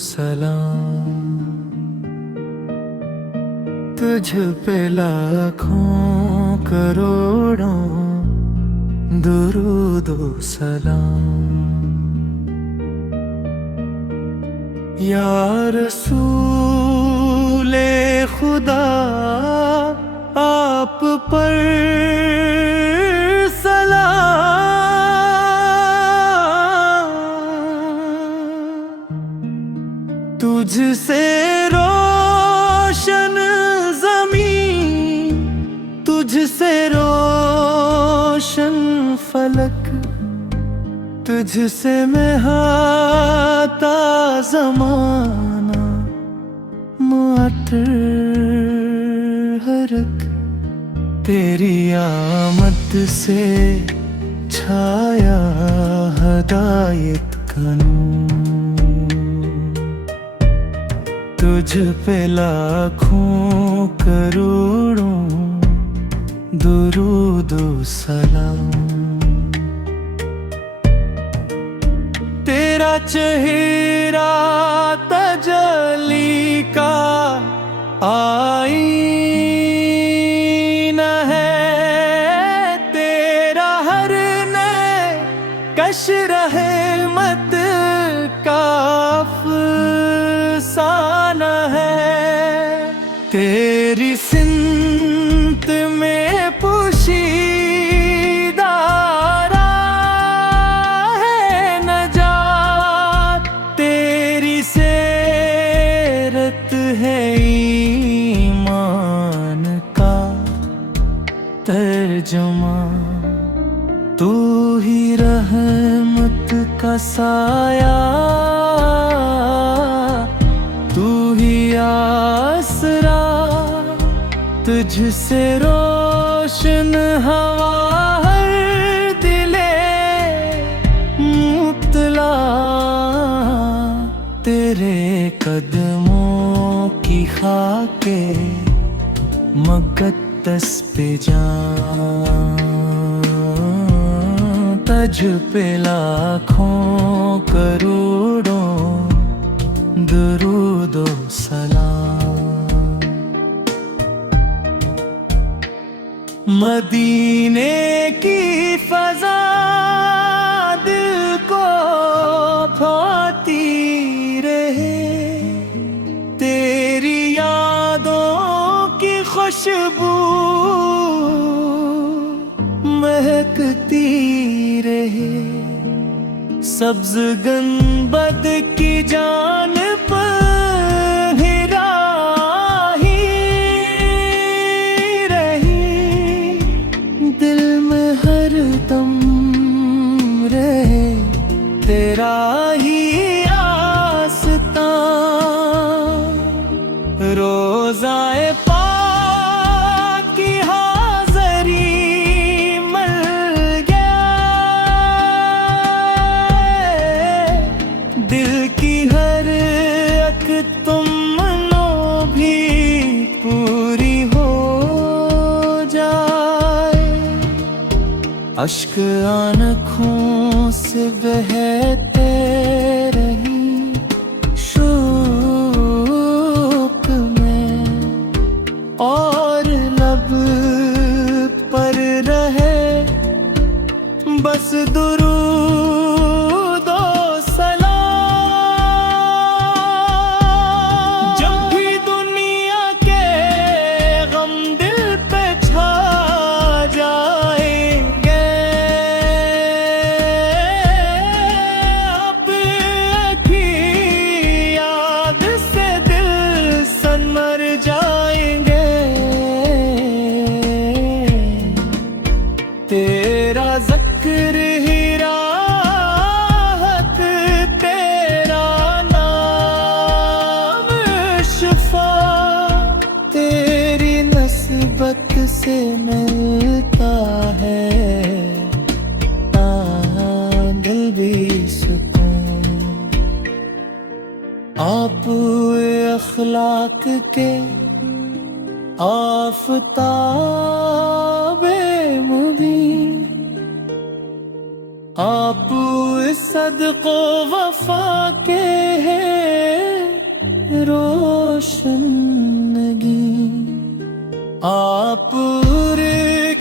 सलाम, तुझ पे लाखों करोड़ों दुरूदो सलाम। या रसूले खुदा आप पर तुझसे रोशन ज़मीन, तुझसे रोशन फलक, तुझसे में हाता ज़माना मुअत्तर हरक। तेरी आमद से छाया हदायत का नूर, तुझ पे लाखों करोड़ों दुरूदो सलाम। तेरा चेहरा तजल्ली का आईना है, तेरा हर कश रहमत का अफसाना है। तेरी सिमत में पोशीदा है नजात, तेरी सेरत है ईमान का तर्जुमा। तू ही रहमत का साया, तू ही आसरा, तुझसे रोशन हवा हर दिले मुब्तला। तेरे कदमों की खाके मुक़द्दस पे जान, तुझ पे लाखों करोड़ों दुरूदो सलाम। मदीने की फ़ज़ा दिल को भाती रहे, तेरी यादों की खुशबू महकती रहे। सब्ज़ गंबद की जान पर हिराही रही, दिल में हर दम रहे तेरा ही आस्तां। रोज़ाए पाक की हाज़री मिल गया, दिल की हर अक तुमनो भी पूरी हो जाए। अश्क आँखों से बहते रही शौक़ में, और लब पर रहे बस दुरूदो सलाम। जब भी दुनिया के गम दिल पे छा जाएंगे, आपकी याद से दिल सन मर जाएंगे। तेरा ज़िक्र ही राहत, तेरा नाम शिफा, तेरी नस्बत से मिलता है दिल भी सुकून। आप अखलाक के आफ़ताबे मुबीन, आप सदको वफा के हैं रोशनगी आप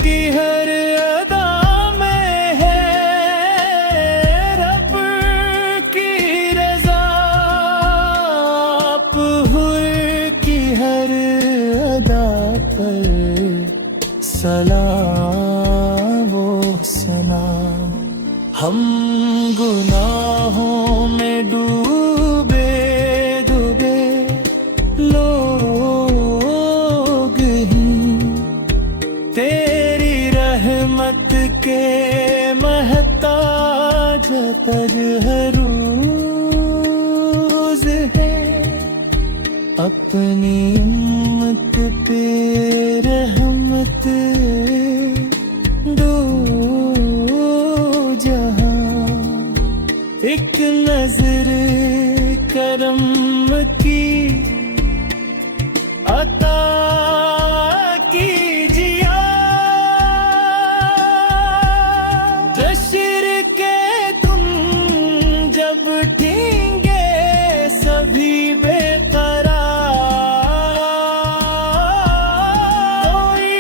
की हर अदा में है रब की रजा आप की हर अदा पर सलाम वो सलाम हम गुनाहों में डूबे डूबे लोग ही तेरी रहमत के महताज पर हर रोज है अपनी उम्मत पे रहमत दो जहां एक नजर करम की अता कीजिए दशर के तुम जब ठेंगे सभी बेकरार कोई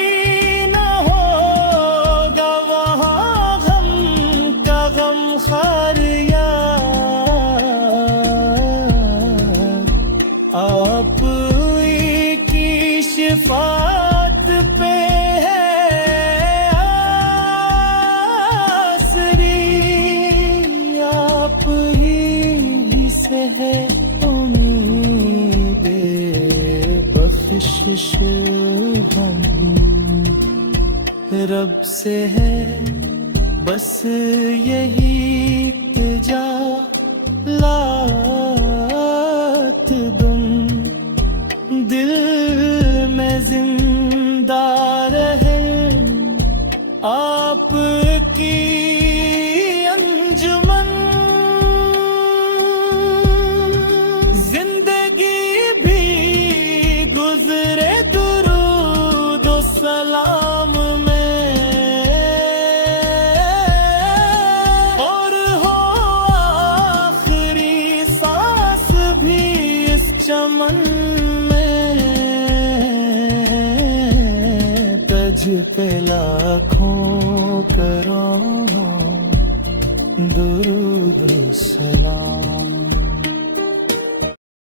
न होगा वहाँ गम का गम खार आप की शिफात पे है आसरी आप ही से है उम्मीद बख्शिश हम रब से है बस यही इल्तिजा लात गुम दिल में जिंदा रहे आपकी अंजुमन जिंदगी भी गुजरे दुरूद व सलाम में और हो आखिरी सांस भी इस चमन तज पे लाखों करोड़ों दुरूद सलाम।